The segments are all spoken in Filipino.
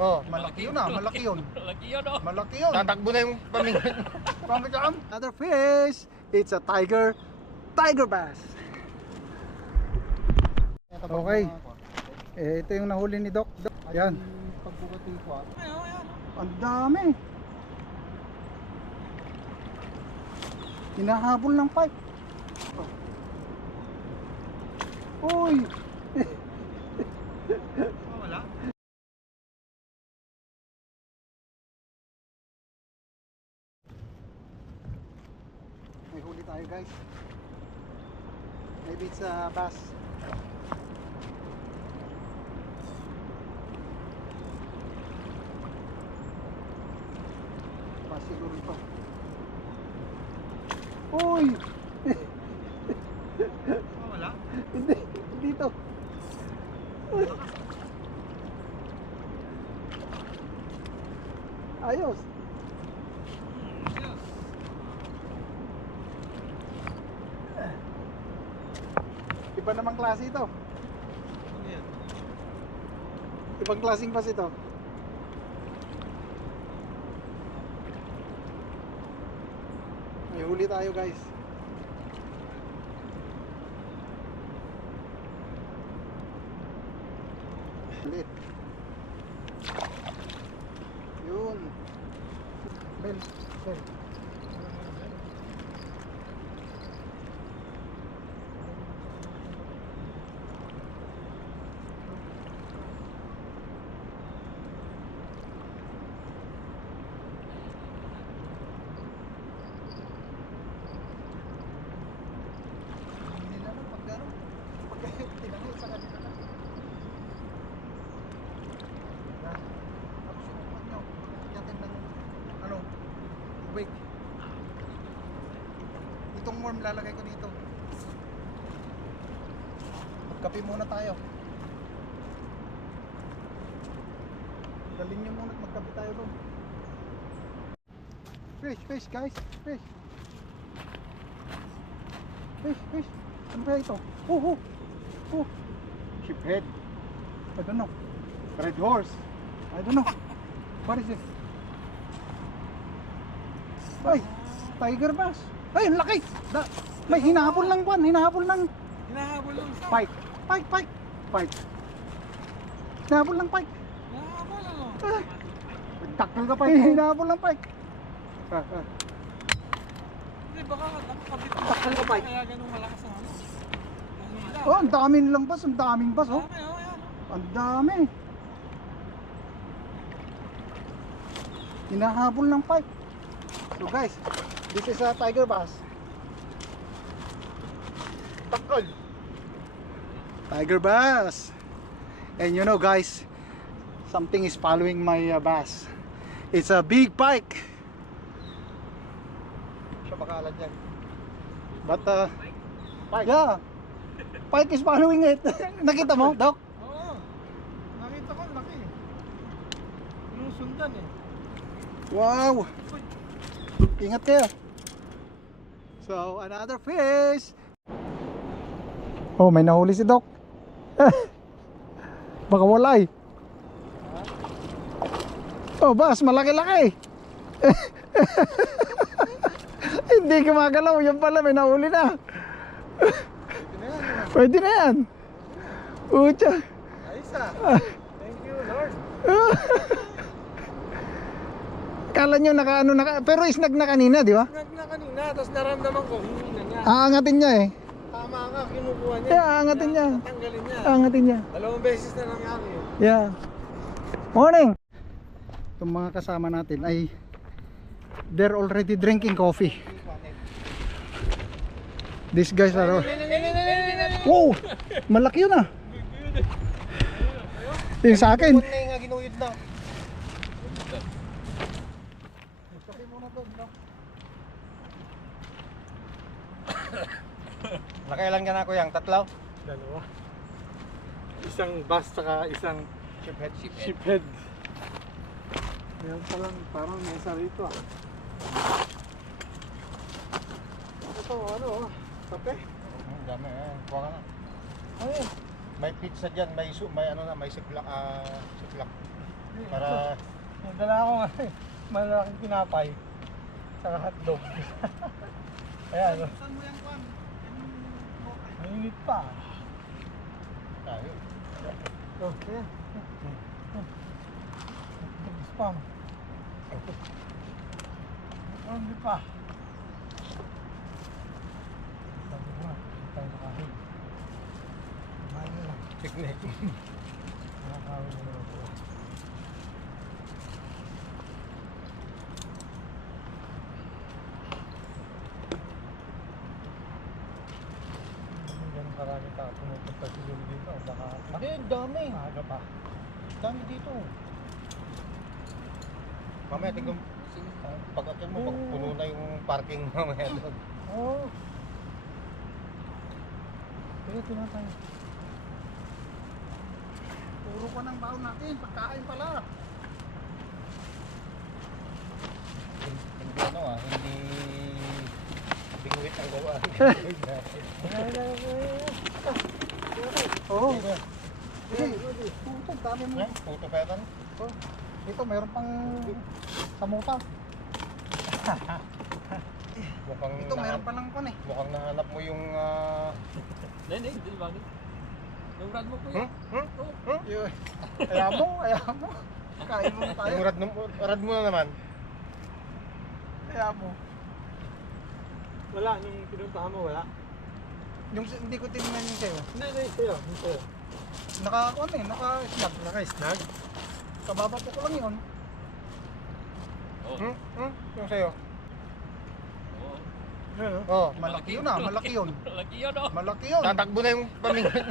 Oh, malaki yun ah, malaki yun. Malaki yun, oh. Malaki yun. Tatakbo na yung pamingin. Pangkajam. Another fish. It's a tiger bass. Okay. Ito yung nahuli ni Doc. Yan. Pagbugati ko ah. Ang dami. Hinahabol ng pipe. Uy. Wala. May huli tayo guys. Maybe it's a bass. Bass siguro ito. Uy! Wala. Hindi, dito. Ayos. Iba namang klase ito. Ibang klaseng bass ito. May huli tayo guys. Ulit. Yun. Bel. Itong worm lalagay ko dito. Magkape muna tayo. Dalhin nyo muna at magkape tayo doon. Fish guys, fish. Ano kaya ito? Oh. Sheephead. I don't know. Red horse. I don't know. What is this? Ay, tiger bass. Ay, ang laki. May hinahabol ng kwan, hinahabol ng pike. Hinahabol ng pike. Nagtakal ka pa. Hinahabol ng pike. Hindi, baka nakakabit mo. Takal ka, Mike. Kaya ganun malakas ang ano. Oh, ang dami nilang bass, ang daming bass oh. Ang dami. Hinahabol ng pike. So guys, this is a tiger bass. Takol. Tiger bass. And you know guys, something is following my bass. It's a big pike. Siya bakalan yan. But Pike. yeah, pike is following it. Nakita mo, Doc? Oo. Nakita ko, laki. Sinusundan eh. Wow. Ingat kayo. So, another fish. Oh, may nahuli si Doc. Baka wala eh. Oh, bass, malaki-laki. Hindi gumagalaw. Yan pala, may nahuli na. Pwede na yan. Ucha. Ayos ah. Thank you Lord. Kala nyo pero isnag na kanina, di ba? Nag na kanina, tapos naramdaman ko, hindi na niya. Aangatin niya eh. Tama ka, kinukuha niya. Yeah, aangatin niya. Tatanggalin niya. Aangatin niya. Dalawang beses na nangyari yun. Yeah. Morning. Itong mga kasama natin ay they're already drinking coffee. These guys are wow! Malaki yun ah. Yung sa akin. Punay nga ginuyod na. Nakailan ka na kuyang? Tatlaw? Dalawa. Isang bass saka isang Sheephead. sheephead. Meron palang parang mesa rito ah. Ito ano ah, kape. Dami eh. Kuha ka na. Ayun. May pizza dyan, may ano na, may siplak. Siplak. Para Nadala ako nga malaking pinapay. Saka hotdog. Ayan. Saan mo yan, Juan? Mainit pa. tayo. Oh, yeah. Spam. Hindi pa. Sabi ko nga, hindi tayo nakahin. Kumain na lang. Picnic. Nakakawin na lang po. Ganun karami tao pumupunta siguro dito. Baka Hindi, dami. maaga pa. Dami dito. Mamaya tignan pag-akyat mo, pag puno na yung parking mamaya doon. Oo. Sige, tinatay. Puro pa ng baon natin, pagkain pala. Hindi ano hindi bingwit ang gawa. Oo. Sige, puto, dami mo. Yan, puto petan. Oh, ito, meron pang samuta. Mukhang Ito, meron pa lang kon eh. mukhang nahanap mo yung Hindi, bagay. Yung rad mo po yun. Yun. Ayaw mo. Kain mo tayo. yung rad mo na naman. Ayaw mo. Wala, nung pinuntahan mo, wala? Yung hindi ko tinignan yung sa'yo. Hindi, sa'yo. Sa'yo. Naka-on eh, naka-snag. Naka-snag? Kababa po ko lang yun. Oo. Yung sa'yo. Oo. Yan, oh. Oh, Malaki yun ah, malaki yun. Laki yun, oh. Malaki yun. tatakbo na yung pamingwit.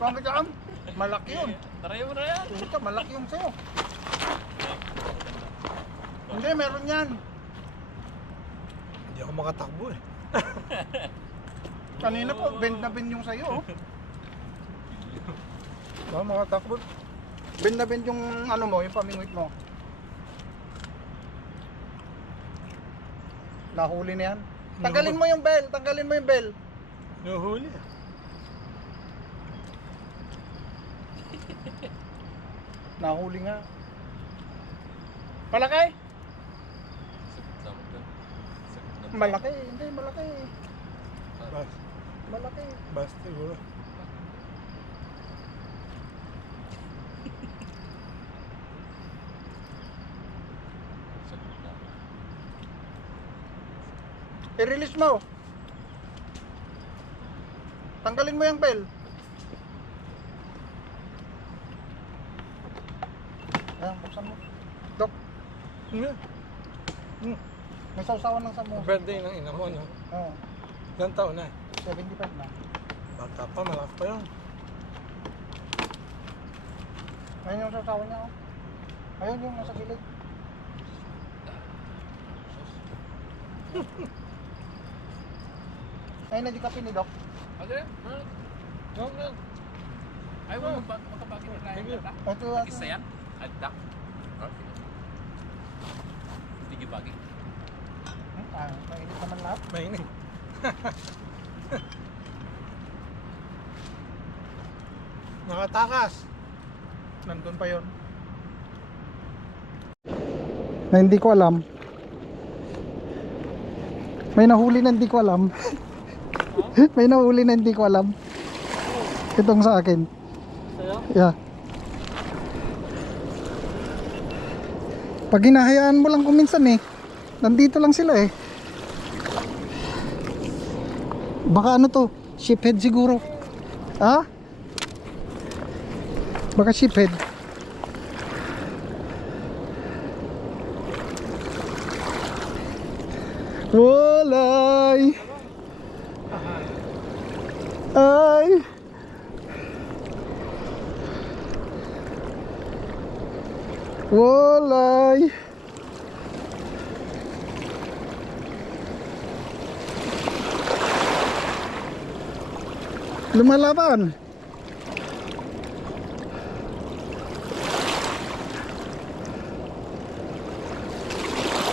Pangkajam, malaki yun. Tarayo mo na yan. Puta, malaki yung sa'yo. Hindi, meron yan. Hindi ako makatakbo eh. Kanina po, bend na bend yung sa'yo. Oh. Baka makatakbo. Bend na bend yung ano mo, yung pamingwit mo. Nahuli na yan. Tanggalin mo yung bell, tanggalin mo yung bell. Nuhuli. Nahuli nga. Malaki? Sabot ka. Malaki, hindi malaki. Bas. Malaki. Bas siguro. Sabot ka. I-release mo. Tanggalin mo yung bell. Ayan, buksan mo. Dok, Hindi. may sausawan ng samu. Birthday ng ina mo, no? Oo, Ilang taon na? 75 na. Bata pa, malaki pa yun. Ayun yung sausawan niya. Oh. Ayun yung nasa gilid. Ayun na di kape ni Doc. Ano yan? No, no. Ay, mo makabagi na lang. Sige. Ito, Isa yan? Adda. Sige bagi. mainit naman lahat. Mainit. Nakatakas. Nandun pa yon. Na hindi ko alam. May nahuli na hindi ko alam. May nahuli na hindi ko alam. Itong sa akin. Sa'yo? Yeah. Pag hinahayaan mo lang kuminsan eh. Nandito lang sila eh. Baka ano to? Sheephead siguro. Ha? Baka sheephead. Walay. Ay. Walay. Lumalaban.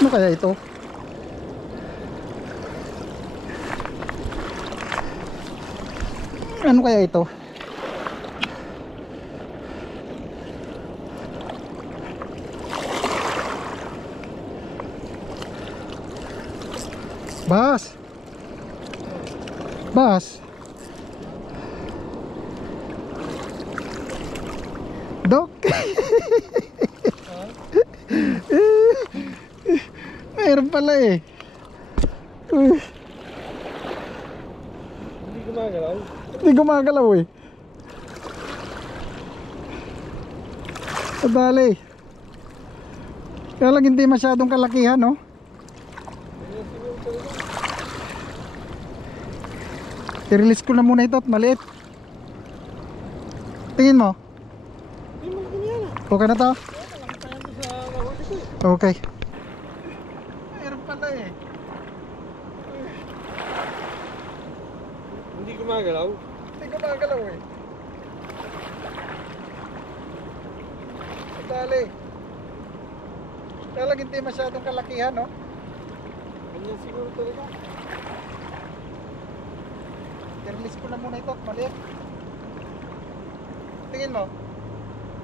Ano kaya ito? Ano kaya ito? Bass. Bass. Dok. Mayroon pala eh. Hindi gumagalaw. Hindi gumagalaw eh. Dali. Kaya lang hindi masyadong kalakihan, no? I-release ko na muna ito at maliit. Tingin mo? Hindi mo ganyan ah. Okay na to? Nakitayan ko sa nahuli ko eh. Okay. Mayroon pala eh. Hindi gumagalaw. Hindi gumagalaw eh. Dali. Kaya lang hindi masyadong kalakihan, no? Ganyan siguro talaga. I-release ko na muna ito at maliit. Tingin mo?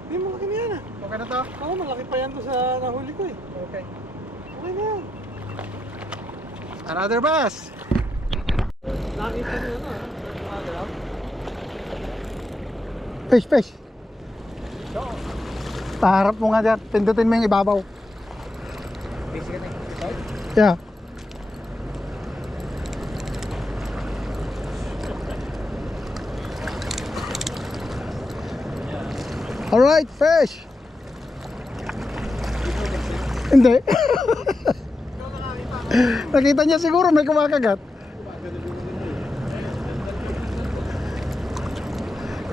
Hindi mo ganyan ah. Okay na to? Oo, malaki pa yan to sa nahuli ko eh. Okay. Okay na yan. Another bass. Nakita niyo ano ah. Gumagalaw. Fish, fish. Paharap mo nga dyan. Pindutin mo yung ibabaw. Yeah. Alright, fish. Hindi. Nakita niya siguro may kumakagat.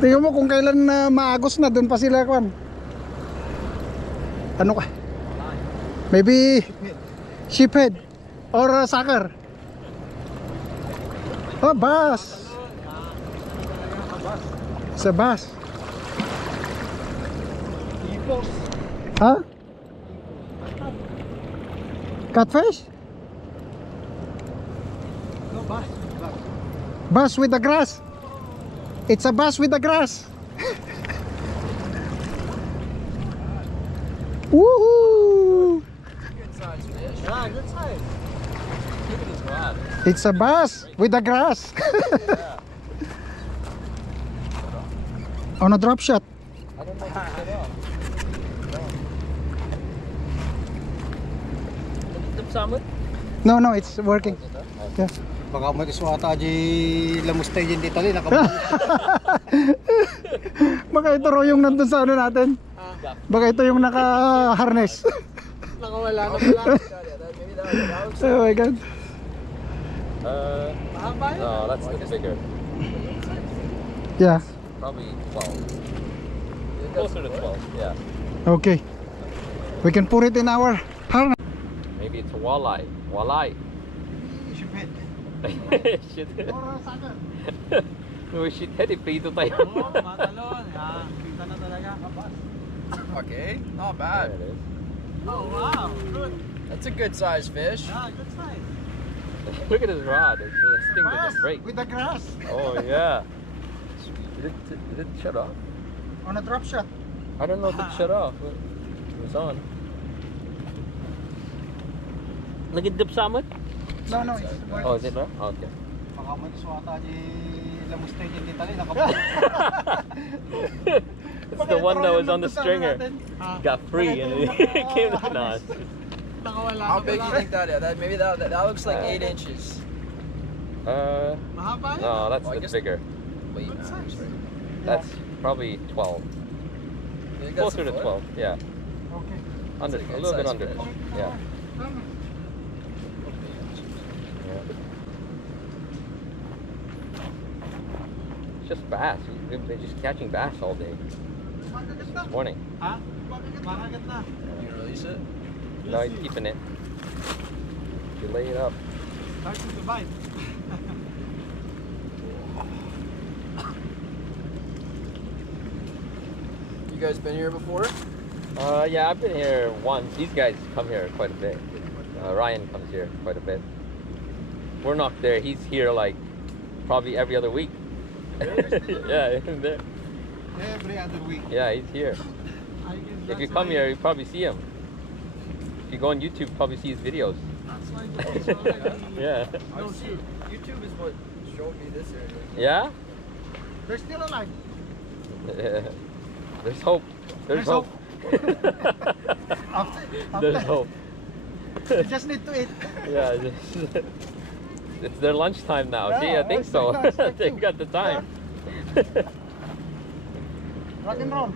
Tingnan mo kung kailan na maagos na, doon pa sila kwan. Ano ka? Maybe sheephead or sucker. Oh, bass. It's a bass. Ipos. Huh? Catfish? No, bass. Bass with the grass. It's a bass with the grass. Woohoo! Good size fish. Yeah, good size. Look at this rod. It's a bass with the grass. Yeah. On a drop shot. I don't know if it's set off. Sama? No, no, it's working. Yeah. Baka may iswata di lamustay din dito rin. Baka ito raw yung nandun sa ano natin. Baka ito yung naka-harness. Nakawala na pala. Oh my god. Mahaba yun. No, that's the bigger. Yeah. Probably 12. Closer to 12, yeah. Okay. We can put it in our harness. Maybe it's a walleye. Walleye. Shit. We should head it, prito tayo. Oo, matalon. Yan. Kita na talaga kabas. Okay, not There bad. it is. Oh, wow. Good. That's a good sized fish. Yeah, good size. Look at his rod. The sting doesn't break. With the grass. Oh yeah. Did it shut off? On a drop shot. I don't know if it shut off. It was on. Nagidip sa amin? No, no, it's working. Oh, is it not? Okay. Baka may iswata di lamustay din dito rin. It's the one that was on the stringer. Got free and it came to us. Nakawala How na big do you pala. think that is? Maybe that looks like 8 inches. Mahaba yun. No, that's Oh, I the guess- bigger. Wait, Good size. That's probably 12. You think that's Closer a to foot? 12. Yeah. Okay. Under, That's a a little bit good under. size Yeah. Yeah. It's just bass. We've been just catching bass all day. This morning. Ha? Makagat na. You release it? No, he's keeping it. You lay it up. Starting to bite. You guys been here before? Yeah, I've been here once. These guys come here quite a bit. Ryan comes here quite a bit. We're not there. He's here like probably every other week. Yeah, there. Every other week. Yeah, he's here. I guess If you that's come why- here, you probably see him. If you go on YouTube, you probably see his videos. That's Yeah. No, see, YouTube is what showed me this area. Yeah? They're still alive. Yeah. There's hope. There's There's hope. After, There's hope. you just need to eat. Yeah. It's their lunchtime now. Yeah, See, I think it's so. like that, like They you. got the time. Rock and roll.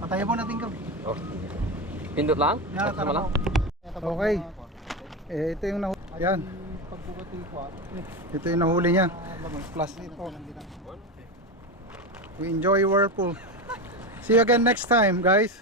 Patayin mo natin kami. Oh. Pindot lang? Yan, Tapos mo lang? Okay. Eh, ito yung nahuli. Yan. Ito yung nahuli niya. Plus ito. We enjoy Whirlpool. See you again next time, guys.